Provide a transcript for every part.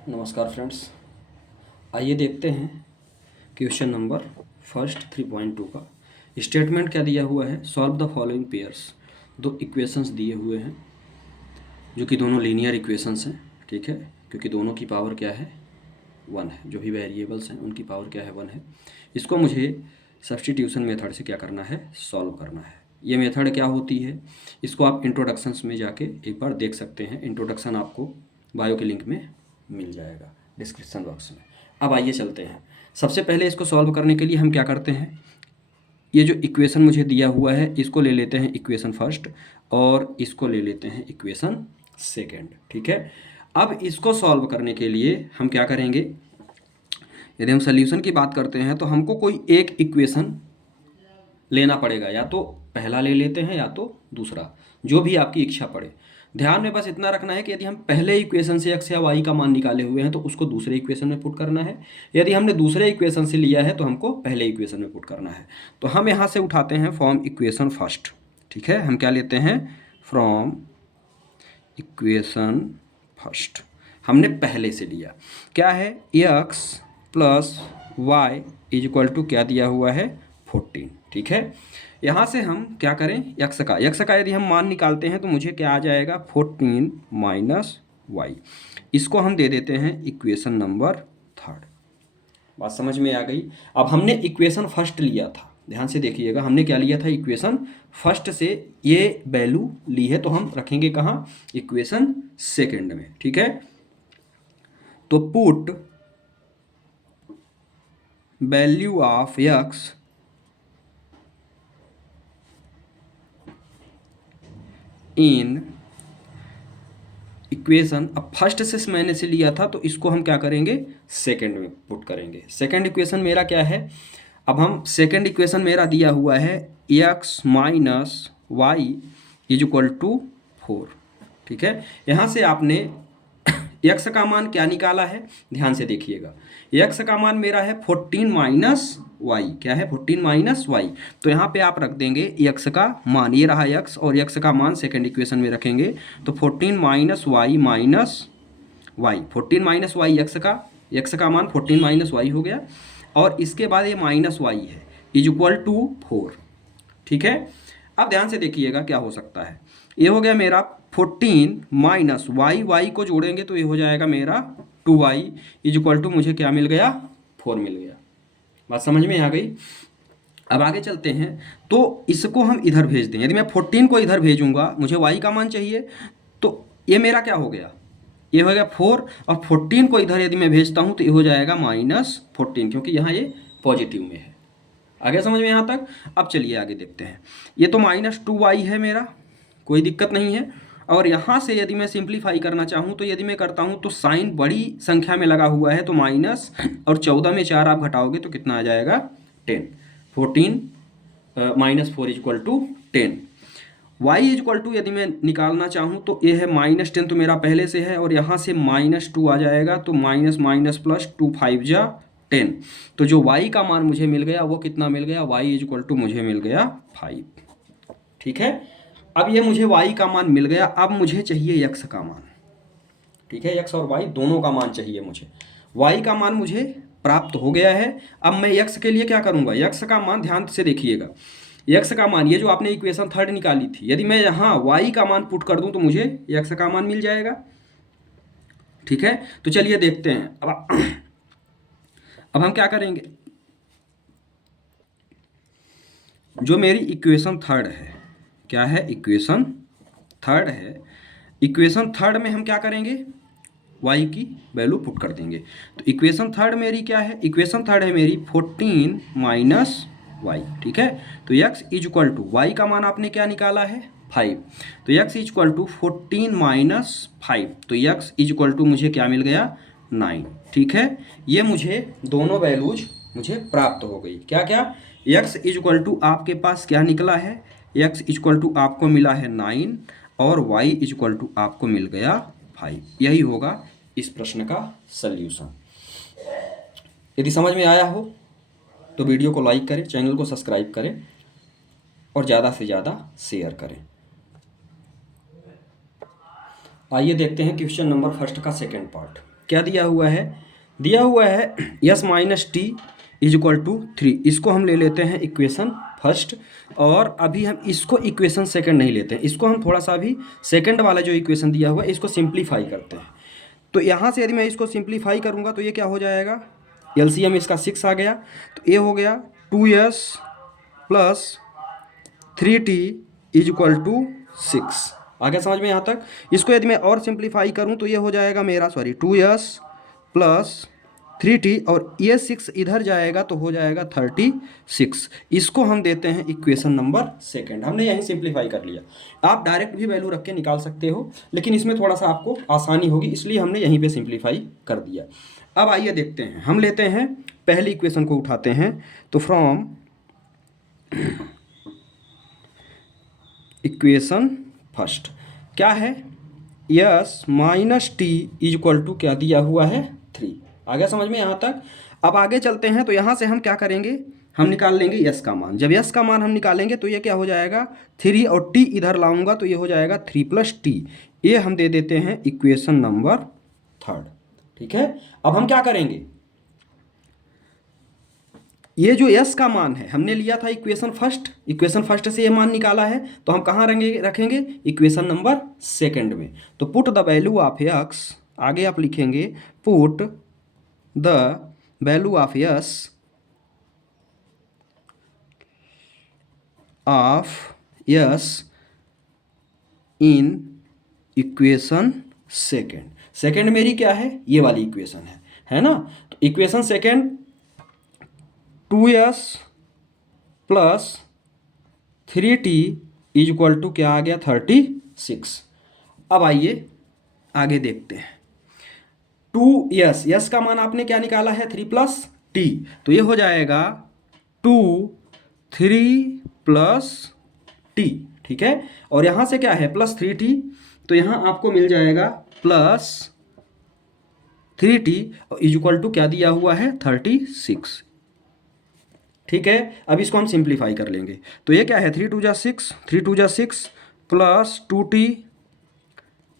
नमस्कार फ्रेंड्स, आइए देखते हैं क्वेश्चन नंबर फर्स्ट 3.2 का। स्टेटमेंट क्या दिया हुआ है? Solve the following pairs. दो इक्वेशंस दिए हुए हैं जो कि दोनों लीनियर इक्वेशंस हैं, ठीक है, क्योंकि दोनों की पावर क्या है? 1 है। जो भी वेरिएबल्स हैं उनकी पावर क्या है? 1 है। इसको मुझे सब्स्टिट्यूशन मेथड से क्या करना है? सॉल्व करना है। ये मेथड क्या होती है? इसको आप इंट्रोडक्शंस में जाके एक बार देख सकते हैं। इंट्रोडक्शन आपको बायो के लिंक में मिल जाएगा डिस्क्रिप्शन बॉक्स में। अब आइए चलते हैं। सबसे पहले इसको सॉल्व करने के लिए हम क्या करते हैं? ये जो इक्वेशन मुझे दिया हुआ है इसको ले लेते हैं इक्वेशन फर्स्ट और इसको ले लेते हैं इक्वेशन सेकेंड, ठीक है। अब इसको सॉल्व करने के लिए हम क्या करेंगे? यदि हम सोल्यूशन की बात करते हैं तो हमको कोई एक इक्वेशन लेना पड़ेगा, या तो पहला ले लेते हैं या तो दूसरा, जो भी आपकी इच्छा पड़े। ध्यान में बस इतना रखना है कि यदि हम पहले इक्वेशन से x या y का मान निकाले हुए हैं तो उसको दूसरे इक्वेशन में पुट करना है। यदि हमने दूसरे इक्वेशन से लिया है तो हमको पहले इक्वेशन में पुट करना है। तो हम यहाँ से उठाते हैं फ्रॉम इक्वेशन फर्स्ट, ठीक है। हम क्या लेते हैं? From equation first. हमने पहले से लिया क्या है? x plus y is equal to क्या दिया हुआ है? 14, ठीक है। यहाँ से हम क्या करें? x का यदि हम मान निकालते हैं तो मुझे क्या आ जाएगा? 14 माइनस वाई। इसको हम दे देते हैं इक्वेशन नंबर थर्ड। बात समझ में आ गई? अब हमने इक्वेशन फर्स्ट लिया था, ध्यान से देखिएगा। हमने क्या लिया था? इक्वेशन फर्स्ट से ये वैल्यू ली है, तो हम रखेंगे कहाँ? इक्वेशन सेकेंड में, ठीक है। तो put value of x in equation. अब फर्स्ट से मैंने से लिया था तो इसको हम क्या करेंगे? सेकंड में पुट करेंगे। सेकंड इक्वेशन मेरा क्या है? अब हम सेकंड इक्वेशन मेरा दिया हुआ है x minus y is equal to 4, ठीक है। यहाँ से आपने x का मान क्या निकाला है? ध्यान से देखिएगा। x का मान मेरा है 14 माइनस वाई। क्या है? 14 माइनस वाई। तो यहाँ पे आप रख देंगे x का मान, ये रहा x, और x का मान सेकंड इक्वेशन में रखेंगे। तो 14 minus y minus y, 14 minus y x का मान 14 माइनस वाई हो गया, और इसके बाद ये माइनस वाई है इज इक्वल टू 4, ठीक है। अब ध्यान से देखिएगा क्या हो सकता है। ये हो गया मेरा 14 माइनस वाई, वाई को जोड़ेंगे तो ये हो जाएगा मेरा 2y इज इक्वल टू मुझे क्या मिल गया? 4 मिल गया। बात समझ में आ गई? अब आगे चलते हैं। तो इसको हम इधर भेज दें। यदि मैं 14 को इधर भेजूंगा, मुझे y का मान चाहिए, तो ये मेरा क्या हो गया? ये हो गया 4, और 14 को इधर यदि मैं भेजता हूँ तो ये हो जाएगा -14, क्योंकि यहाँ ये पॉजिटिव में है। आगे समझ में यहाँ तक? अब चलिए आगे देखते हैं। ये तो -2y है मेरा, कोई दिक्कत नहीं है। और यहाँ से यदि मैं सिंप्लीफाई करना चाहूँ तो यदि मैं करता हूँ तो साइन बड़ी संख्या में लगा हुआ है, तो माइनस, और 14 में 4 आप घटाओगे तो कितना आ जाएगा? 10। 14 -4 is equal to 10। y is equal to यदि मैं निकालना चाहूँ तो ये है -10, तो मेरा पहले से है, और यहाँ से -2 आ जाएगा, तो माइनस माइनस प्लस 2 5 जा 10। तो जो y का मान मुझे मिल गया वो कितना मिल गया? y इज इक्वल टू मुझे मिल गया 5, ठीक है। अब ये मुझे y का मान मिल गया। अब मुझे चाहिए x का मान, ठीक है। x और y दोनों का मान चाहिए मुझे। y का मान मुझे प्राप्त हो गया है। अब मैं x के लिए क्या करूँगा? x का मान ध्यान से देखिएगा। x का मान, ये जो आपने इक्वेशन थर्ड निकाली थी, यदि मैं यहाँ y का मान पुट कर दूं तो मुझे x का मान मिल जाएगा, ठीक है। तो चलिए देखते हैं। अब हम क्या करेंगे? जो मेरी इक्वेशन थर्ड है, क्या है? इक्वेशन थर्ड है। इक्वेशन थर्ड में हम क्या करेंगे? y की वैल्यू पुट कर देंगे। तो इक्वेशन थर्ड मेरी क्या है? इक्वेशन थर्ड है मेरी 14 माइनस वाई, ठीक है। तो x is equal to, y का मान आपने क्या निकाला है? 5। तो x is equal to 14 minus 5, तो x इज इक्वल टू मुझे क्या मिल गया? 9, ठीक है। ये मुझे दोनों वैल्यूज मुझे प्राप्त हो गई। क्या क्या? x इज इक्वल टू आपके पास क्या निकला है? x इज इक्वल टू आपको मिला है 9, और y इज इक्वल टू आपको मिल गया 5। यही होगा इस प्रश्न का सल्यूशन। यदि समझ में आया हो तो वीडियो को लाइक करें, चैनल को सब्सक्राइब करें, और ज़्यादा से ज़्यादा शेयर करें। आइए देखते हैं क्वेश्चन नंबर फर्स्ट का सेकेंड पार्ट। क्या दिया हुआ है, दिया हुआ है s minus t is equal to 3। इसको हम ले लेते हैं इक्वेशन फर्स्ट, और अभी हम इसको इक्वेशन सेकंड नहीं लेते हैं, इसको हम थोड़ा सा अभी सेकंड वाला जो इक्वेशन दिया हुआ है इसको सिंप्लीफाई करते हैं। तो यहाँ से यदि मैं इसको सिंप्लीफाई करूँगा तो ये क्या हो जाएगा, एलसीएम इसका 6 आ गया, तो ये हो गया 2s plus 3t is equal to 6। आ गया समझ में यहाँ तक। इसको यदि मैं और सिंप्लीफाई करूँ तो ये हो जाएगा मेरा 2s प्लस 3t, और ये 6 इधर जाएगा तो हो जाएगा 36। इसको हम देते हैं इक्वेशन नंबर सेकंड। हमने यहीं सिंप्लीफाई कर लिया। आप डायरेक्ट भी वैल्यू रख के निकाल सकते हो, लेकिन इसमें थोड़ा सा आपको आसानी होगी, इसलिए हमने यहीं पे सिंप्लीफाई कर दिया। अब आइए देखते हैं, हम लेते हैं पहली इक्वेशन को उठाते हैं। तो फ्रॉम इक्वेशन फर्स्ट क्या है, s minus t is equal to क्या दिया हुआ है 3। आ गया समझ में यहाँ तक। अब आगे चलते हैं, तो यहाँ से हम क्या करेंगे, हम निकाल लेंगे यस का मान। जब यस का मान हम निकालेंगे तो ये क्या हो जाएगा 3, और टी इधर लाऊंगा तो ये हो जाएगा 3 प्लस टी। ये हम दे देते हैं इक्वेशन नंबर थर्ड। ठीक है, अब हम क्या करेंगे, ये जो यस का मान है हमने लिया था इक्वेशन फर्स्ट, इक्वेशन फर्स्ट से ये मान निकाला है, तो हम कहाँ रखेंगे इक्वेशन नंबर सेकंड में। तो put the value of s, आगे आप लिखेंगे put the value of s in equation second. Second मेरी क्या है, ये वाली इक्वेशन है ना। तो equation second 2s plus 3t is equal to क्या आ गया 36। अब आइए आगे देखते हैं। 2s, यस का मान आपने क्या निकाला है 3 प्लस टी, तो ये हो जाएगा 2 3 प्लस टी। ठीक है, और यहाँ से क्या है प्लस 3t, तो यहाँ आपको मिल जाएगा plus 3t is equal to क्या दिया हुआ है 36। ठीक है, अब इसको हम सिंप्लीफाई कर लेंगे। तो ये क्या है 3 2 जा 6, 3 2 जा 6 plus 2t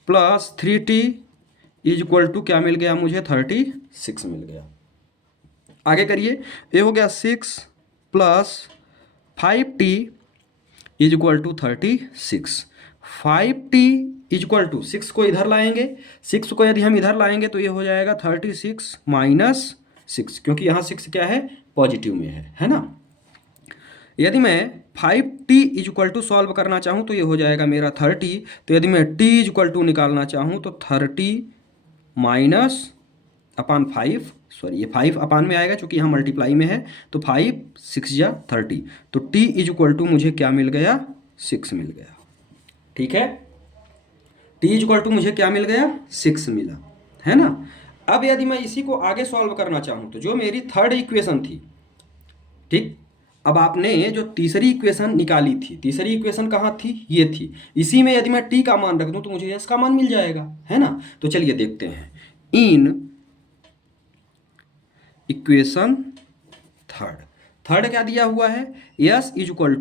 plus 3t is equal to क्या मिल गया मुझे 36 मिल गया। आगे करिए, ये हो गया 6 plus 5t is equal to 36। 5t is equal to 6 को इधर लाएंगे, 6 को यदि हम इधर लाएंगे तो ये हो जाएगा 36 माइनस 6, क्योंकि यहाँ 6 क्या है पॉजिटिव में है ना। यदि मैं 5t is equal to solve करना चाहूँ तो ये हो जाएगा मेरा 30। तो यदि मैं t इज इक्वल टू निकालना चाहूँ तो 30 माइनस अपान 5, सॉरी ये 5 अपान में आएगा क्योंकि यहाँ मल्टीप्लाई में है, तो 5 6 या 30, तो t इज इक्वल टू मुझे क्या मिल गया 6 मिल गया। ठीक है, t इज इक्वल टू मुझे क्या मिल गया 6 मिला, है ना। अब यदि मैं इसी को आगे सॉल्व करना चाहूँ तो जो मेरी थर्ड इक्वेशन थी, ठीक, अब आपने जो तीसरी इक्वेशन निकाली थी, तीसरी इक्वेशन कहाँ थी, ये थी, इसी में यदि मैं t का मान रख दूँ तो मुझे s का मान मिल जाएगा, है ना। तो चलिए देखते हैं, इन इक्वेशन थर्ड क्या दिया हुआ है, s is equal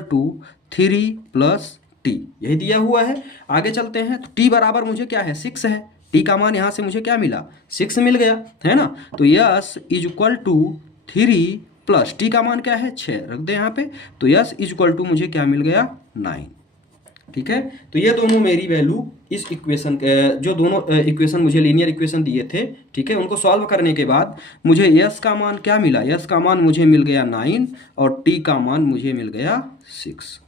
to 3 plus t, यही दिया हुआ है। आगे चलते हैं, तो t बराबर मुझे क्या है 6 है, t का मान यहाँ से मुझे क्या मिला 6 मिल गया, है ना। तो s is equal to 3 plus t का मान क्या है 6, रख दे यहाँ पे, तो s इज इक्वल टू मुझे क्या मिल गया 9। ठीक है, तो ये दोनों मेरी वैल्यू इस इक्वेशन जो दोनों इक्वेशन मुझे लीनियर इक्वेशन दिए थे, ठीक है, उनको सॉल्व करने के बाद मुझे s का मान क्या मिला, s का मान मुझे मिल गया 9 और t का मान मुझे मिल गया 6।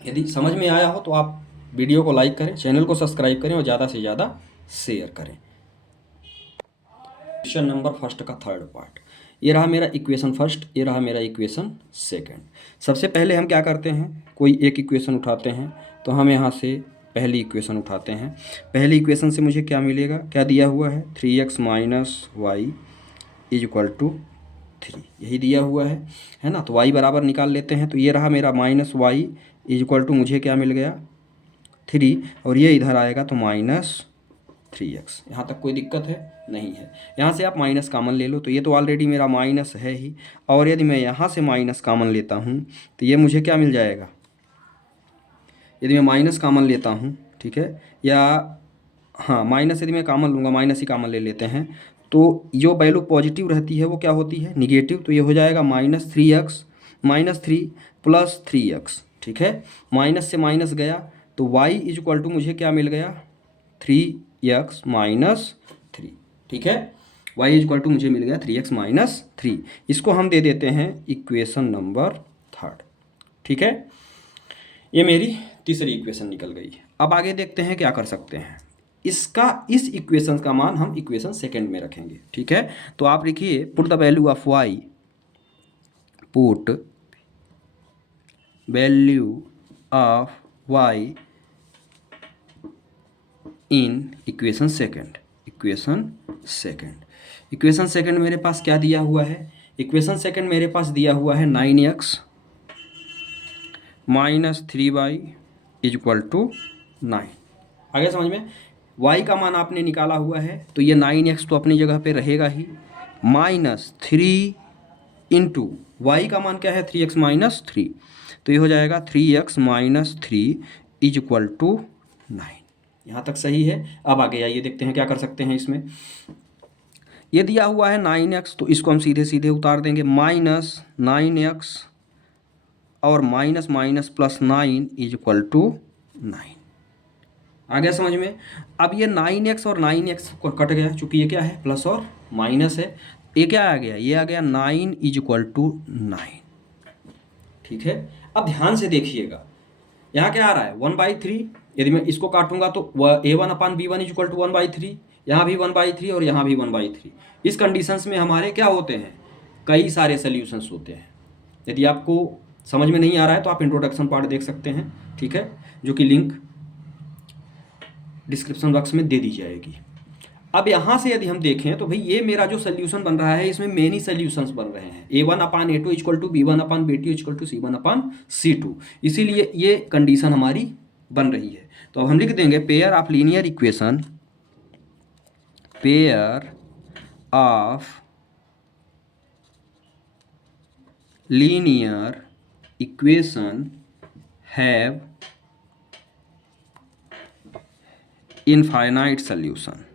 यदि समझ में आया हो तो आप वीडियो को लाइक करें, चैनल को सब्सक्राइब करें और ज़्यादा से ज़्यादा शेयर करें। क्वेश्चन नंबर फर्स्ट का थर्ड पार्ट, ये रहा मेरा इक्वेशन फर्स्ट, ये रहा मेरा इक्वेशन सेकंड। सबसे पहले हम क्या करते हैं, कोई एक इक्वेशन उठाते हैं, तो हम यहाँ से पहली इक्वेशन उठाते हैं। पहली इक्वेशन से मुझे क्या मिलेगा, क्या दिया हुआ है 3x minus y is equal to 3, यही दिया हुआ है ना। तो y बराबर निकाल लेते हैं, तो ये रहा मेरा minus y is equal to मुझे क्या मिल गया 3, और ये इधर आएगा तो माइनस 3x। यहाँ तक कोई दिक्कत है नहीं है। यहाँ से आप माइनस कॉमन ले लो, तो ये तो ऑलरेडी मेरा माइनस है ही, और यदि मैं यहाँ से माइनस कॉमन लेता हूँ तो ये मुझे क्या मिल जाएगा, यदि मैं माइनस कॉमन लेता हूँ, ठीक है, या हाँ माइनस यदि मैं कॉमन लूँगा, माइनस ही कॉमन ले लेते हैं, तो जो वैल्यू पॉजिटिव रहती है वो क्या होती है, निगेटिव। तो ये हो जाएगा -3x -3 + 3x। ठीक है, माइनस से माइनस गया तो y = मुझे क्या मिल गया, 3x - 3। ठीक है, y = मुझे मिल गया 3x - 3। इसको हम दे देते हैं इक्वेशन नंबर 3। ठीक है, ये मेरी तीसरी इक्वेशन निकल गई। अब आगे देखते हैं क्या कर सकते हैं। इस इक्वेशन का मान हम इक्वेशन सेकंड में रखेंगे। ठीक है, तो आप लिखिए put the value of y, put value of y in equation second. Equation second मेरे पास क्या दिया हुआ है, इक्वेशन सेकंड मेरे पास दिया हुआ है 9x - 3y = 9। आगे समझ में, y का मान आपने निकाला हुआ है तो ये 9x तो अपनी जगह पे रहेगा ही, -3 इंटू y का मान क्या है 3x - 3, तो ये हो जाएगा 3x - 3 = 9। यहाँ तक सही है। अब आगे आइए देखते हैं क्या कर सकते हैं इसमें। ये दिया हुआ है 9x, तो इसको हम सीधे सीधे उतार देंगे, -9x और माइनस माइनस +9 = 9। आ गया समझ में। अब ये 9x और 9x को कट गया, चूंकि ये क्या है, प्लस और माइनस है। ये क्या आ गया, ये आ गया 9 = 9। ठीक है, अब ध्यान से देखिएगा, यहाँ क्या आ रहा है 1/3। यदि मैं इसको काटूंगा तो a1/b1 = 1/3, यहाँ भी 1/3 और यहाँ भी 1/3। इस कंडीशंस में हमारे क्या होते हैं, कई सारे सोल्यूशंस होते हैं। यदि आपको समझ में नहीं आ रहा है तो आप इंट्रोडक्शन पार्ट देख सकते हैं। ठीक है, जो कि लिंक डिस्क्रिप्शन बॉक्स में दे दी जाएगी। अब यहाँ से यदि हम देखें तो भाई ये मेरा जो सोल्यूशन बन रहा है इसमें मेनी सोल्यूशंस बन रहे हैं, a1/a2 = b1/b2 = c1/c2, इसीलिए ये कंडीशन हमारी बन रही है। तो अब हम लिख देंगे pair of linear equation have infinite solution.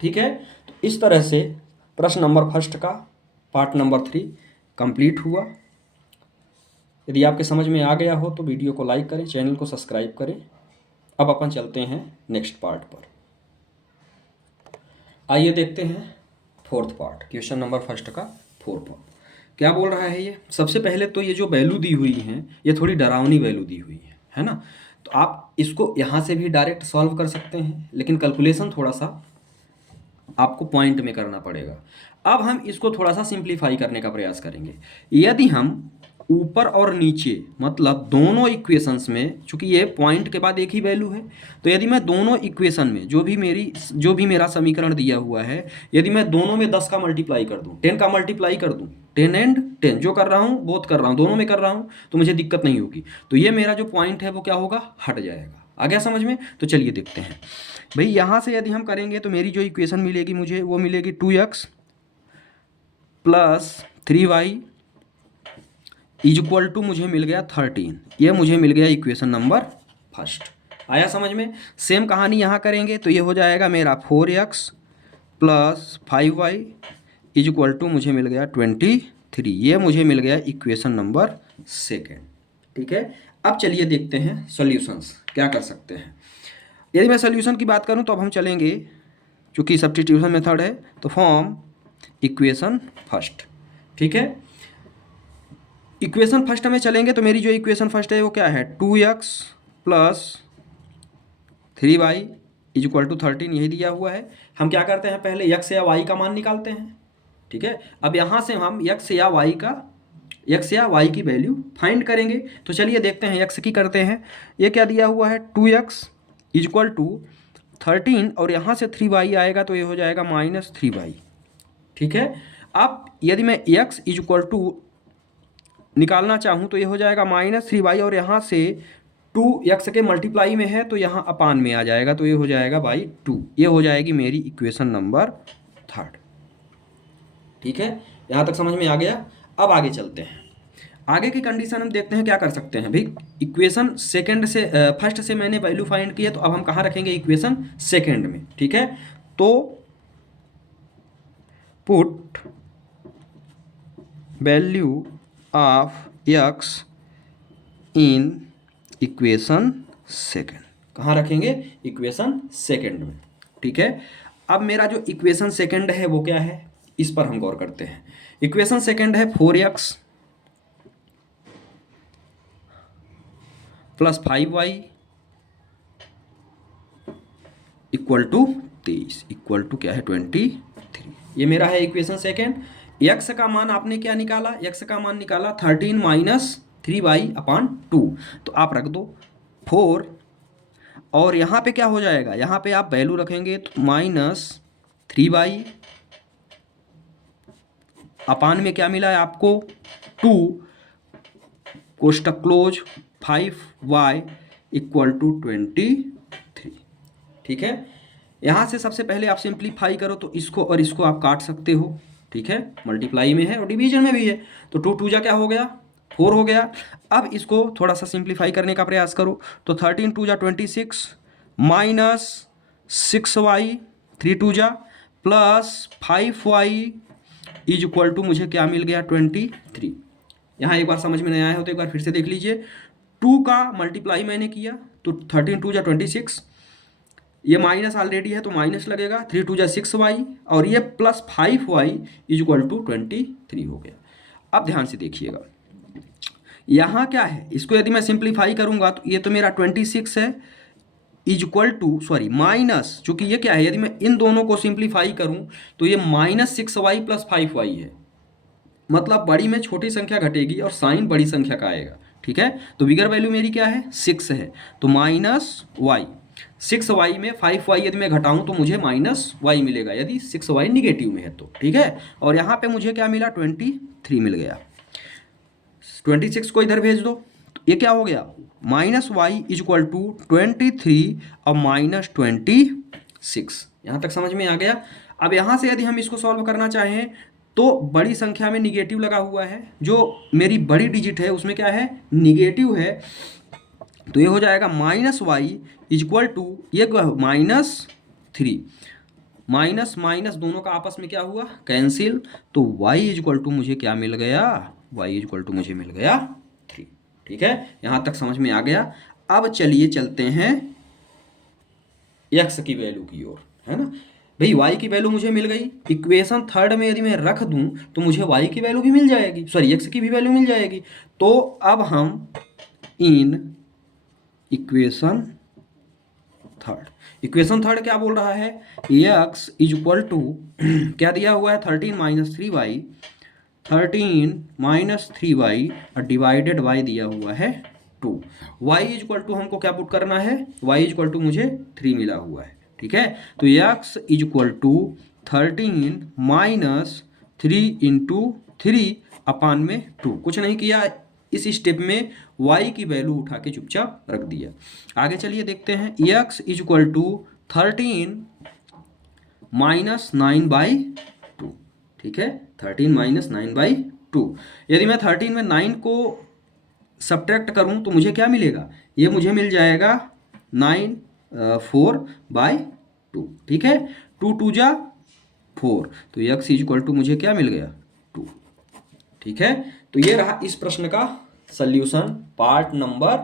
ठीक है, तो इस तरह से प्रश्न नंबर फर्स्ट का पार्ट नंबर 3 कंप्लीट हुआ। यदि आपके समझ में आ गया हो तो वीडियो को लाइक करें, चैनल को सब्सक्राइब करें। अब अपन चलते हैं नेक्स्ट पार्ट पर। आइए देखते हैं fourth part, question number first का फोर्थ पार्ट क्या बोल रहा है। ये सबसे पहले तो ये जो वैल्यू दी हुई है ये थोड़ी डरावनी वैल्यू दी हुई है ना। तो आप इसको यहाँ से भी डायरेक्ट सॉल्व कर सकते हैं, लेकिन कैलकुलेशन थोड़ा सा आपको पॉइंट में करना पड़ेगा। अब हम इसको थोड़ा सा सिंप्लीफाई करने का प्रयास करेंगे। यदि हम ऊपर और नीचे मतलब दोनों इक्वेशंस में, चूंकि ये पॉइंट के बाद एक ही वैल्यू है, तो यदि मैं दोनों इक्वेशन में जो भी मेरा समीकरण दिया हुआ है, यदि मैं दोनों में 10 का मल्टीप्लाई कर दूं, 10 का मल्टीप्लाई कर दूं, 10 एंड 10 जो कर रहा हूं बोथ कर रहा हूं, दोनों में कर रहा हूं, तो मुझे दिक्कत नहीं होगी। तो ये मेरा जो पॉइंट है वो क्या होगा, हट जाएगा। आ गया समझ में। तो चलिए देखते हैं भाई, यहाँ से यदि हम करेंगे तो मेरी जो इक्वेशन मिलेगी मुझे वो मिलेगी 2x + 3y = मुझे मिल गया 13। ये मुझे मिल गया इक्वेशन नंबर फर्स्ट। आया समझ में। सेम कहानी यहाँ करेंगे तो ये हो जाएगा मेरा 4x + 5y = मुझे मिल गया 23। ये मुझे मिल गया इक्वेशन नंबर सेकेंड। ठीक है, अब चलिए देखते हैं सॉल्यूशंस क्या कर सकते हैं। यदि मैं सॉल्यूशन की बात करूं तो अब हम चलेंगे, चूँकि सब्स्टिट्यूशन मेथड है, तो फॉर्म इक्वेशन फर्स्ट। ठीक है, इक्वेशन फर्स्ट में चलेंगे तो मेरी जो इक्वेशन फर्स्ट है वो क्या है, 2x + 3y = 13, यही दिया हुआ है। हम क्या करते हैं, पहले x या y का मान निकालते हैं। ठीक है, अब यहाँ से हम x या y की वैल्यू फाइंड करेंगे। तो चलिए देखते हैं, x की करते हैं। ये क्या दिया हुआ है, 2x = 13 और यहाँ से 3y आएगा तो ये हो जाएगा -3y। ठीक है, अब यदि मैं x = निकालना चाहूँ तो ये हो जाएगा -3y और यहाँ से 2x के मल्टीप्लाई में है तो यहाँ अपान में आ जाएगा, तो ये हो जाएगा 2। ये हो जाएगी मेरी इक्वेशन नंबर 3। ठीक है, यहाँ तक समझ में आ गया। अब आगे चलते हैं, आगे की कंडीशन हम देखते हैं क्या कर सकते हैं भाई। इक्वेशन सेकंड से फर्स्ट से मैंने वैल्यू फाइंड की है, तो अब हम कहाँ रखेंगे, इक्वेशन सेकंड में। ठीक है, तो put value of x in equation second, कहाँ रखेंगे, इक्वेशन सेकंड में। ठीक है, अब मेरा जो इक्वेशन सेकंड है वो क्या है, इस पर हम गौर करते हैं। इक्वेशन सेकंड है 4x plus 5y equal to 23 equal to क्या है 23। ये मेरा है इक्वेशन सेकंड। x का मान आपने क्या निकाला, x का मान निकाला 13 माइनस 3y/2, तो आप रख दो 4, और यहाँ पे क्या हो जाएगा, यहाँ पे आप वैल्यू रखेंगे तो -3y अपान में क्या मिला है आपको 2, कोष्टक क्लोज 5y इक्वल टू 23। ठीक है, यहाँ से सबसे पहले आप सिंप्लीफाई करो तो इसको और इसको आप काट सकते हो। ठीक है, मल्टीप्लाई में है और डिवीजन में भी है, तो 2 2 जा क्या हो गया 4 हो गया। अब इसको थोड़ा सा सिंप्लीफाई करने का प्रयास करो, तो 13 2 जा 26 माइनस 6y 3 2 जा plus 5y is equal to मुझे क्या मिल गया 23। यहाँ एक बार समझ में नहीं आया हो तो एक बार फिर से देख लीजिए। 2 का मल्टीप्लाई मैंने किया तो 13 2 जा 26, ये माइनस ऑलरेडी है तो माइनस लगेगा, 3 2 जा 6y और ये plus 5y is equal to 23 हो गया। अब ध्यान से देखिएगा, यहाँ क्या है, इसको यदि मैं सिंप्लीफाई करूँगा तो ये तो मेरा 26 है is equal to sorry minus, चूँकि ये क्या है, यदि मैं इन दोनों को सिंप्लीफाई करूँ तो ये -6y प्लस 5y है, मतलब बड़ी में छोटी संख्या घटेगी और साइन बड़ी संख्या का आएगा। ठीक है, तो बिगर वैल्यू मेरी क्या है 6 है, तो -y 6y में 5y यदि मैं घटाऊं तो मुझे -y मिलेगा यदि 6y निगेटिव में है तो। ठीक है, और यहाँ पे मुझे क्या मिला 23 मिल गया। 26 को इधर भेज दो, तो ये क्या हो गया -y इज इक्वल टू 23 और -26। यहाँ तक समझ में आ गया। अब यहाँ से यदि हम इसको सॉल्व करना चाहें तो बड़ी संख्या में निगेटिव लगा हुआ है, जो मेरी बड़ी डिजिट है उसमें क्या है निगेटिव है, तो ये हो जाएगा -y इज इक्वल टू ये -3, माइनस माइनस दोनों का आपस में क्या हुआ कैंसिल, तो y इज इक्वल टू मुझे क्या मिल गया, y इज इक्वल टू मुझे मिल गया 3। ठीक है, यहाँ तक समझ में आ गया। अब चलिए चलते हैं x की वैल्यू की ओर, है ना भाई। y की वैल्यू मुझे मिल गई, इक्वेशन थर्ड में यदि मैं रख दूं तो मुझे y की वैल्यू भी मिल जाएगी, सॉरी x की भी वैल्यू मिल जाएगी। तो अब हम इन इक्वेशन थर्ड क्या बोल रहा है, x इज इक्वल टू क्या दिया हुआ है 13 माइनस 3y, 13 माइनस 3y और डिवाइडेड y दिया हुआ है 2। y इज इक्वल टू हमको क्या पुट करना है, y इज इक्वल टू मुझे 3 मिला हुआ है। ठीक है, तो x is equal to 13 minus 3 into 3 upon में 2, कुछ नहीं किया इस स्टेप में, y की वैल्यू उठा के चुपचाप रख दिया। आगे चलिए देखते हैं, x is equal to 13 minus 9/2। ठीक है, 13 माइनस 9/2, यदि मैं 13 में 9 को सब्ट्रैक्ट करूं तो मुझे क्या मिलेगा, ये मुझे मिल जाएगा 4/2। ठीक है, 2 2 जा 4, तो x इज इक्वल टू मुझे क्या मिल गया 2। ठीक है, तो ये रहा इस प्रश्न का सल्यूशन पार्ट नंबर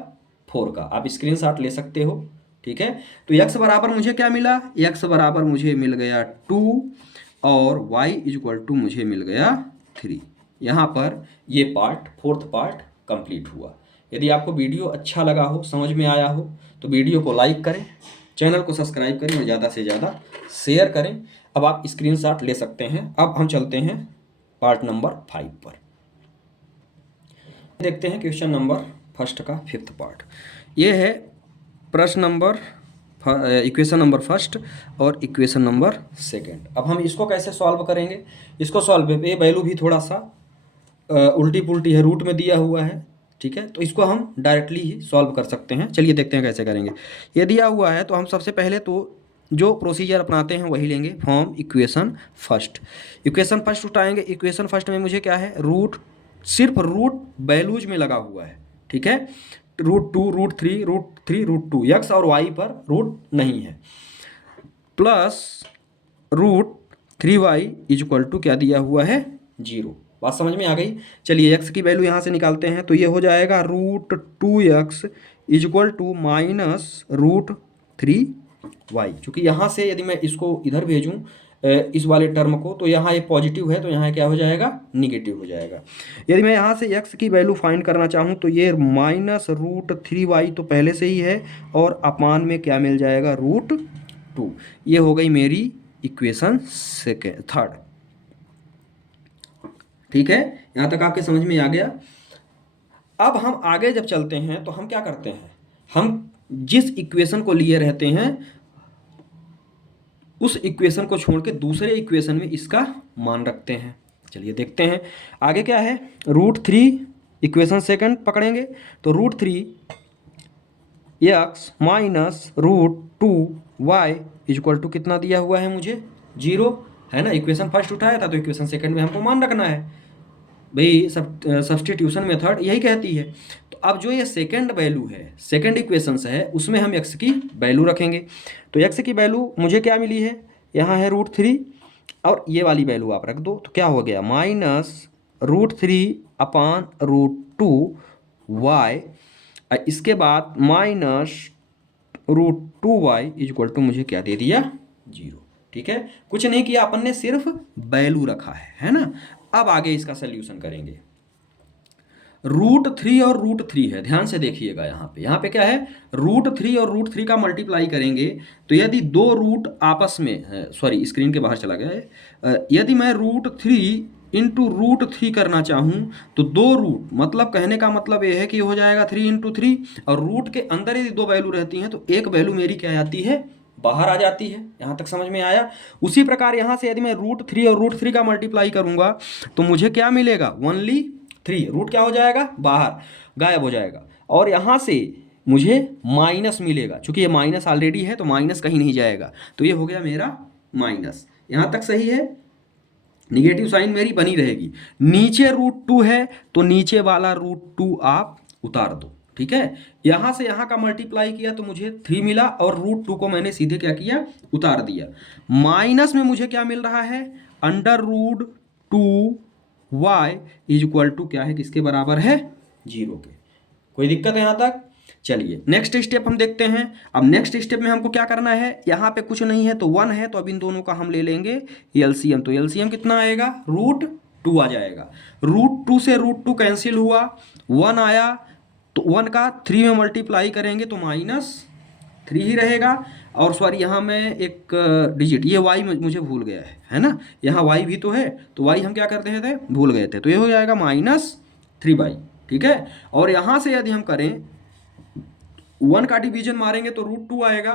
4 का, आप स्क्रीनशॉट ले सकते हो। ठीक है, तो x बराबर मुझे क्या मिला, x बराबर मुझे मिल गया 2 और y इज इक्वल टू मुझे मिल गया 3। यहाँ पर ये पार्ट फोर्थ पार्ट कंप्लीट हुआ। यदि आपको वीडियो अच्छा लगा हो, समझ में आया हो, तो वीडियो को लाइक करें, चैनल को सब्सक्राइब करें और ज़्यादा से ज़्यादा शेयर करें। अब आप स्क्रीनशॉट ले सकते हैं। अब हम चलते हैं पार्ट नंबर 5 पर, देखते हैं क्वेश्चन नंबर फर्स्ट का 5th पार्ट। ये है प्रश्न नंबर इक्वेशन नंबर फर्स्ट और इक्वेशन नंबर सेकंड। अब हम इसको कैसे सॉल्व करेंगे, इसको सॉल्व, ये वैल्यू भी थोड़ा सा उल्टी पुल्टी है, रूट में दिया हुआ है। ठीक है, तो इसको हम डायरेक्टली ही सॉल्व कर सकते हैं। चलिए देखते हैं कैसे करेंगे। ये दिया हुआ है तो हम सबसे पहले तो जो प्रोसीजर अपनाते हैं वही लेंगे, form equation first. Equation first उठाएंगे। इक्वेशन फर्स्ट में मुझे क्या है, रूट, सिर्फ रूट वैल्यूज में लगा हुआ है, ठीक है। √2, √3, √2, एक्स और वाई पर रूट नहीं है, plus √3y is equal to क्या दिया हुआ है, 0। बात समझ में आ गई। चलिए एक्स की वैल्यू यहाँ से निकालते हैं, तो ये हो जाएगा √2x is equal to -√3y। चूँकि यहाँ से यदि मैं इसको इधर भेजूँ इस वाले टर्म को, तो यहाँ एक पॉजिटिव है तो यहाँ क्या हो जाएगा, निगेटिव हो जाएगा। यदि मैं यहाँ से x की वैल्यू फाइंड करना चाहूँ तो ये -√3y तो पहले से ही है, और अपान में क्या मिल जाएगा, √2। ये हो गई मेरी इक्वेशन थर्ड, ठीक है। यहाँ तक आपके समझ में आ गया। अब हम आगे जब चलते हैं तो हम क्या करते हैं, हम जिस इक्वेशन को लिए रहते हैं उस इक्वेशन को छोड़ के दूसरे इक्वेशन में इसका मान रखते हैं। चलिए देखते हैं आगे क्या है। √3 इक्वेशन सेकंड पकड़ेंगे, तो √3x minus √2y is equal to कितना दिया हुआ है मुझे, 0 है ना। इक्वेशन फर्स्ट उठाया था तो इक्वेशन सेकंड में हमको मान रखना है भाई, सब्स्टिट्यूशन मेथड यही कहती है। तो अब जो ये सेकंड वैल्यू है, सेकंड इक्वेशन है, उसमें हम x की वैल्यू रखेंगे। तो x की वैल्यू मुझे क्या मिली है, यहाँ है √3 और ये वाली वैल्यू आप रख दो, तो क्या हो गया, -√3/√2y, इसके बाद -√2y इज इक्वल टू मुझे क्या दे दिया, 0। ठीक है, कुछ नहीं किया अपन ने, सिर्फ वैल्यू रखा है ना। अब आगे इसका सोल्यूशन करेंगे। √3 और √3 है, ध्यान से देखिएगा। यहाँ पे क्या है, √3 और √3 का मल्टीप्लाई करेंगे तो यदि दो रूट आपस में, सॉरी स्क्रीन के बाहर चला गया है, यदि मैं √3 इंटू √3 करना चाहूँ तो दो रूट, मतलब कहने का मतलब ये है कि हो जाएगा 3 इंटू 3, और रूट के अंदर यदि दो वैल्यू रहती हैं तो एक वैल्यू मेरी क्या आती है, बाहर आ जाती है। यहाँ तक समझ में आया। उसी प्रकार यहाँ से यदि मैं √3 और √3 का मल्टीप्लाई करूँगा तो मुझे क्या मिलेगा, ओनली 3, रूट क्या हो जाएगा, बाहर गायब हो जाएगा, और यहाँ से मुझे माइनस मिलेगा। चूंकि ये माइनस ऑलरेडी है तो माइनस कहीं नहीं जाएगा, तो ये हो गया मेरा माइनस। यहाँ तक सही है, निगेटिव साइन मेरी बनी रहेगी। नीचे √2 है तो नीचे वाला √2 आप उतार दो, ठीक है। यहाँ से यहाँ का मल्टीप्लाई किया तो मुझे 3 मिला, और √2 को मैंने सीधे क्या किया, उतार दिया। माइनस में मुझे क्या मिल रहा है, √2y इज इक्वल टू क्या है, किसके बराबर है, 0 के। कोई दिक्कत है यहाँ तक। चलिए नेक्स्ट स्टेप हम देखते हैं। अब नेक्स्ट स्टेप में हमको क्या करना है, यहाँ पे कुछ नहीं है तो 1 है, तो अब इन दोनों का हम ले लेंगे एलसीएम। तो एलसीएम कितना आएगा, √2 आ जाएगा। √2 से √2 कैंसिल हुआ, 1 आया, तो 1 का 3 में मल्टीप्लाई करेंगे तो -3 ही रहेगा। और सॉरी यहाँ में एक डिजिट, ये y मुझे भूल गया है ना, यहाँ y भी तो है, तो y हम क्या करते थे, भूल गए थे, तो ये हो जाएगा -3y, ठीक है। और यहाँ से यदि हम करें 1 का डिवीजन मारेंगे तो √2 आएगा।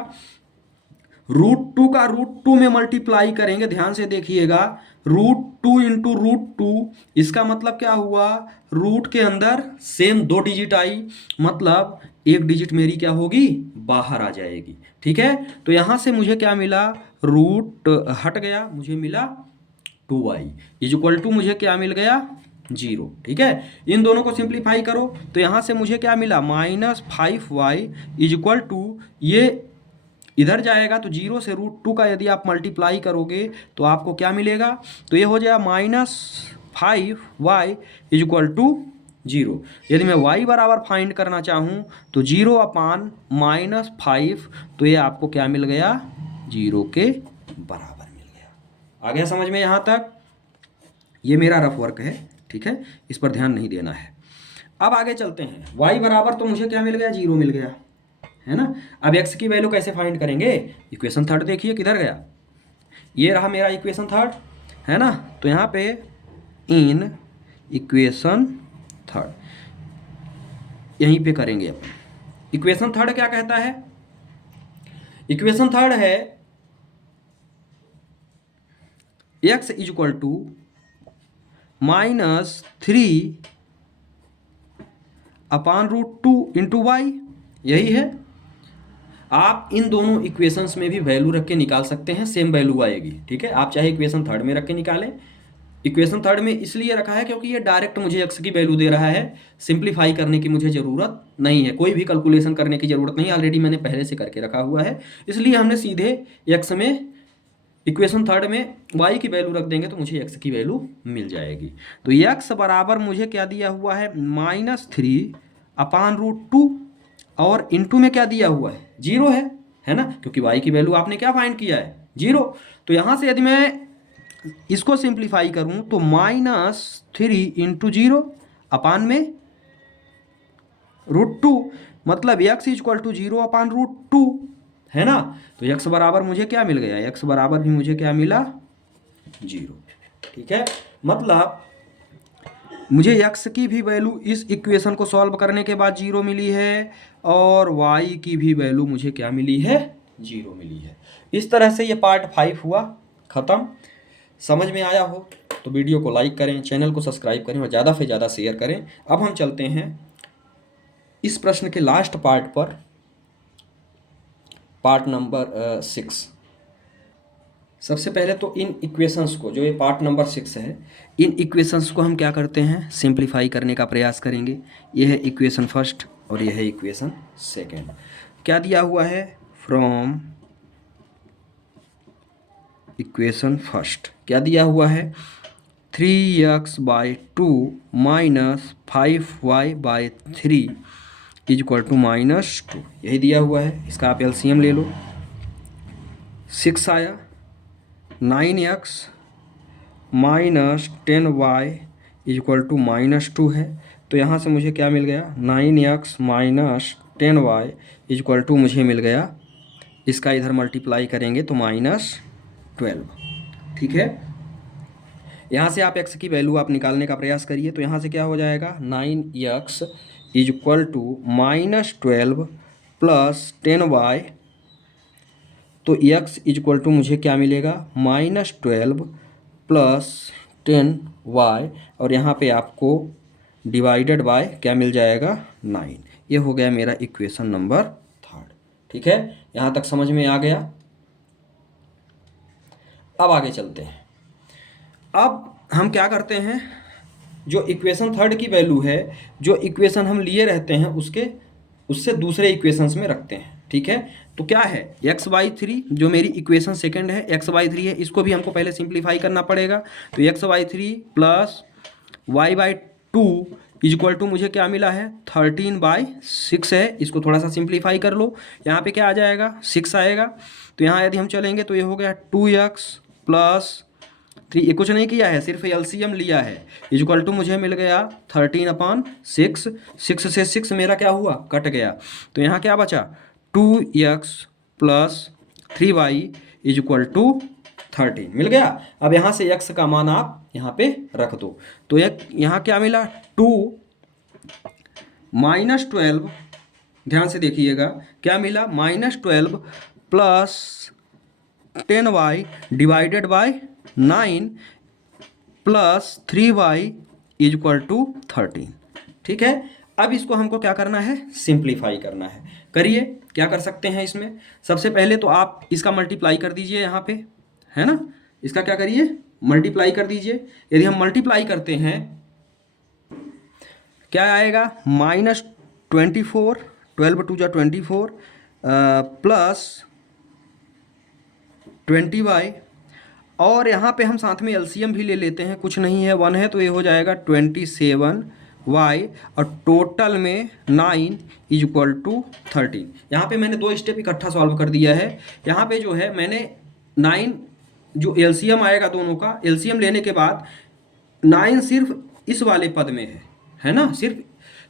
√2 का √2 में मल्टीप्लाई करेंगे, ध्यान से देखिएगा, √2 इंटू √2, इसका मतलब क्या हुआ, रूट के अंदर सेम 2 डिजिट आई, मतलब एक डिजिट मेरी क्या होगी, बाहर आ जाएगी, ठीक है। तो यहाँ से मुझे क्या मिला, रूट हट गया, मुझे मिला 2y इज इक्वल टू मुझे क्या मिल गया, 0, ठीक है। इन दोनों को सिंप्लीफाई करो तो यहाँ से मुझे क्या मिला, -5y इज इक्वल टू, ये इधर जाएगा तो 0 से √2 का यदि आप मल्टीप्लाई करोगे तो आपको क्या मिलेगा, तो ये हो जाएगा -5y इज इक्वल टू 0। यदि मैं y बराबर फाइंड करना चाहूँ तो 0/-5, तो ये आपको क्या मिल गया, 0 के बराबर मिल गया। आ गया समझ में यहाँ तक। ये मेरा रफ वर्क है, ठीक है, इस पर ध्यान नहीं देना है। अब आगे चलते हैं। y बराबर तो मुझे क्या मिल गया, 0 मिल गया, है ना। अब x की वैल्यू कैसे फाइंड करेंगे, इक्वेशन थर्ड देखिए किधर गया, ये रहा मेरा इक्वेशन थर्ड, है ना। तो यहाँ पे इन इक्वेशन थर्ड यहीं पे करेंगे अपन। इक्वेशन थर्ड क्या कहता है, इक्वेशन थर्ड है x is equal to -3/√2 into y, यही है। आप इन दोनों इक्वेशंस में भी वैल्यू रख के निकाल सकते हैं, सेम वैल्यू आएगी। ठीक है, आप चाहे इक्वेशन थर्ड में रख के निकालें। इक्वेशन थर्ड में इसलिए रखा है क्योंकि ये डायरेक्ट मुझे एक्स की वैल्यू दे रहा है, सिंप्लीफाई करने की मुझे ज़रूरत नहीं है, कोई भी कैलकुलेशन करने की ज़रूरत नहीं, ऑलरेडी मैंने पहले से करके रखा हुआ है। इसलिए हमने सीधे एक्स में, इक्वेशन थर्ड में y की वैल्यू रख देंगे तो मुझे x की वैल्यू मिल जाएगी। तो x बराबर मुझे क्या दिया हुआ है, -3/√2, और इंटू में क्या दिया हुआ है, 0 है ना, क्योंकि y की वैल्यू आपने क्या फाइंड किया है, 0। तो यहाँ से यदि मैं इसको सिंप्लीफाई करूँ तो -3 × 0 अपान में √2, मतलब x = 0/√2 है ना। तो x बराबर मुझे क्या मिल गया, x बराबर भी मुझे क्या मिला, 0। ठीक है, मतलब मुझे x की भी वैल्यू इस इक्वेशन को सॉल्व करने के बाद 0 मिली है, और y की भी वैल्यू मुझे क्या मिली है, 0 मिली है। इस तरह से ये पार्ट 5 हुआ ख़त्म। समझ में आया हो तो वीडियो को लाइक करें, चैनल को सब्सक्राइब करें और ज़्यादा से ज़्यादा शेयर करें। अब हम चलते हैं इस प्रश्न के लास्ट पार्ट पर, पार्ट नंबर 6। सबसे पहले तो इन इक्वेशंस को, जो ये पार्ट नंबर 6 है, इन इक्वेशंस को हम क्या करते हैं, सिंप्लीफाई करने का प्रयास करेंगे। ये है इक्वेशन फर्स्ट और ये है इक्वेशन सेकेंड। क्या दिया हुआ है, फ्रॉम इक्वेशन फर्स्ट क्या दिया हुआ है, 3x/2 - 5y/3 = -2, यही दिया हुआ है। इसका आप एलसीएम ले लो, 6 आया, 9x - 10y = -2 है। तो यहाँ से मुझे क्या मिल गया, 9x - 10y = मुझे मिल गया, इसका इधर मल्टीप्लाई करेंगे तो -12। ठीक है, यहाँ से आप x की वैल्यू आप निकालने का प्रयास करिए। तो यहाँ से क्या हो जाएगा, 9x = -12 + 10y, तो x = मुझे क्या मिलेगा, -12 + 10y, और यहाँ पे आपको डिवाइडेड बाय क्या मिल जाएगा, 9। ये हो गया मेरा इक्वेशन नंबर थर्ड। ठीक है, यहाँ तक समझ में आ गया। अब आगे चलते हैं। अब हम क्या करते हैं, जो इक्वेशन थर्ड की वैल्यू है, जो इक्वेशन हम लिए रहते हैं उससे दूसरे इक्वेशंस में रखते हैं। ठीक है, तो क्या है, x/3 जो मेरी इक्वेशन सेकंड है, x/3 है, इसको भी हमको पहले सिंप्लीफाई करना पड़ेगा। तो x/3 + y/2 = मुझे क्या मिला है, 13/6 है। इसको थोड़ा सा सिंप्लीफाई कर लो, यहाँ पे क्या आ जाएगा, 6 आएगा। तो यहाँ यदि हम चलेंगे तो ये हो गया 2x + 3, ये कुछ नहीं किया है, सिर्फ एलसीएम लिया है, = मुझे मिल गया 13/6। 6 से 6 मेरा क्या हुआ, कट गया। तो यहाँ क्या बचा, 2x + 3y = 13 मिल गया। अब यहाँ से x का मान आप यहाँ पे रख दो। तो यहाँ क्या मिला, 2 - 12, ध्यान से देखिएगा क्या मिला, -12 + 10y / 9 + 3y = 13। ठीक है, अब इसको हमको क्या करना है, सिंप्लीफाई करना है। करिए, क्या कर सकते हैं इसमें, सबसे पहले तो आप इसका मल्टीप्लाई कर दीजिए यहाँ पे, है ना, इसका क्या करिए, मल्टीप्लाई कर दीजिए। यदि हम मल्टीप्लाई करते हैं क्या आएगा, -24, 12 × 2 = 24 + 20y, और यहाँ पे हम साथ में एलसीएम भी ले लेते हैं, कुछ नहीं है, 1 है, तो ये हो जाएगा 27y, और टोटल में 9 = 13। यहाँ पे मैंने 2 स्टेप इकट्ठा सॉल्व कर दिया है। यहाँ पे जो है मैंने 9, जो एलसीएम आएगा दोनों का, एलसीएम लेने के बाद 9 सिर्फ इस वाले पद में है ना, सिर्फ।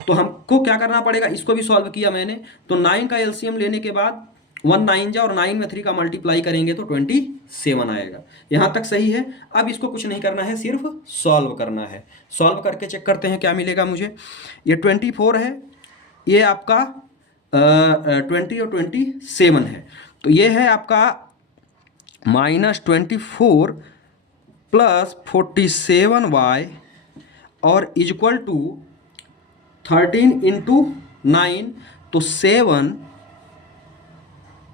तो हमको क्या करना पड़ेगा, इसको भी सॉल्व किया मैंने। तो 9 का एलसीएम लेने के बाद 1 9 जा, और 9 में 3 का मल्टीप्लाई करेंगे तो 27 आएगा। यहाँ तक सही है। अब इसको कुछ नहीं करना है, सिर्फ सॉल्व करना है। सॉल्व करके चेक करते हैं क्या मिलेगा मुझे। ये 24 है, ये आपका 20 और 27 है, तो ये है आपका -24 + 47y और = 13 × 9, तो 7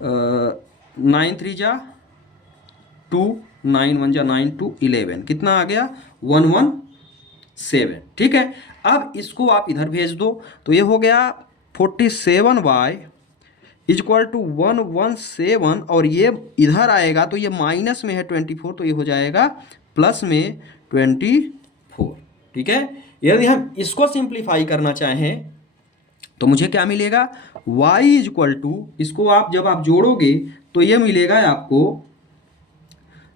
9 3 जा 2, 9 1 जा 9 2 11, कितना आ गया 117। ठीक है, अब इसको आप इधर भेज दो तो ये हो गया 47y इक्वल टू 117, और ये इधर आएगा तो ये माइनस में है 24, तो ये हो जाएगा प्लस में 24। ठीक है, यदि हम इसको सिंप्लीफाई करना चाहें तो मुझे क्या मिलेगा, y इक्वल टू, इसको आप जब आप जोड़ोगे तो ये मिलेगा आपको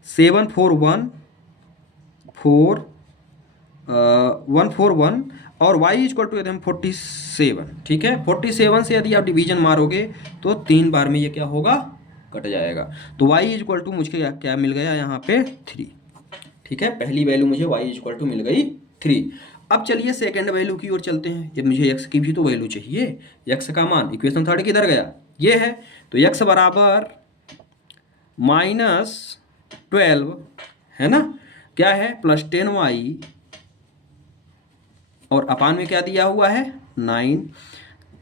141 और y इक्वल टू यदि हम 47। ठीक है, 47 से यदि आप डिवीजन मारोगे तो 3 बार में ये क्या होगा, कट जाएगा। तो y इक्वल टू मुझे क्या मिल गया यहाँ पे 3। ठीक है, पहली वैल्यू मुझे y इक्वल टू मिल गई 3। अब चलिए सेकंड वैल्यू की ओर चलते हैं। जब मुझे x की भी तो वैल्यू चाहिए, x का मान इक्वेशन थर्ड किधर गया, ये है। तो x बराबर -12 है ना, क्या है प्लस 10y, और अपान में क्या दिया हुआ है 9।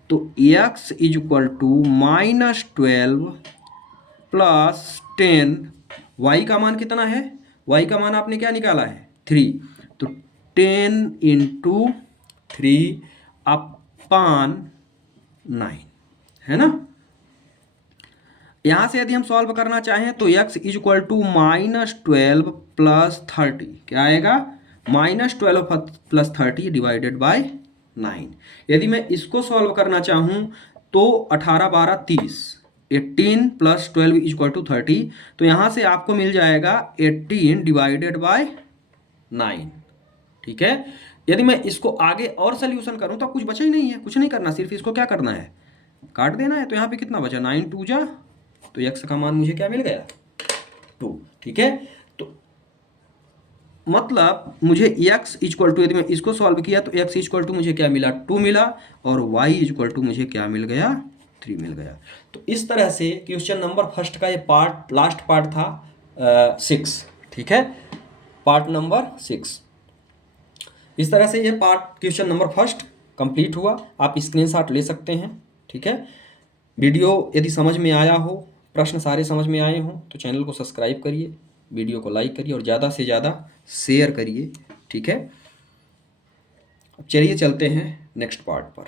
तो x equal to -12 plus 10, y का मान कितना है, y का मान आपने क्या निकाला है 3, तो 10 इंटू 3 अपान 9 है ना। यहां से यदि हम सॉल्व करना चाहें तो x इक्वल टू -12 प्लस 30 क्या आएगा, -12 प्लस 30 डिवाइडेड बाय 9। यदि मैं इसको सॉल्व करना चाहूं तो 18 12 30, 18 प्लस 12 इक्वल टू 30, तो यहाँ से आपको मिल जाएगा 18 डिवाइडेड बाय 9। ठीक है, यदि मैं इसको आगे और सोल्यूशन करूं तो कुछ बचा ही नहीं है, कुछ नहीं करना, सिर्फ इसको क्या करना है, काट देना है। तो यहाँ पे कितना बचा 9 2 जा, तो x का मान मुझे क्या मिल गया 2। ठीक है, तो मतलब मुझे x इक्वल टू, यदि मैं इसको सॉल्व किया तो x इक्वल टू मुझे क्या मिला 2 मिला, और y इक्वल टू मुझे क्या मिल गया 3 मिल गया। तो इस तरह से क्वेश्चन नंबर फर्स्ट का ये पार्ट, लास्ट पार्ट था 6। ठीक है, पार्ट नंबर 6। इस तरह से ये part question number first complete हुआ। आप स्क्रीनशॉट ले सकते हैं। ठीक है, वीडियो यदि समझ में आया हो, प्रश्न सारे समझ में आए हों तो चैनल को सब्सक्राइब करिए, वीडियो को लाइक करिए और ज़्यादा से ज़्यादा शेयर करिए। ठीक है, अब चलिए चलते हैं नेक्स्ट पार्ट पर।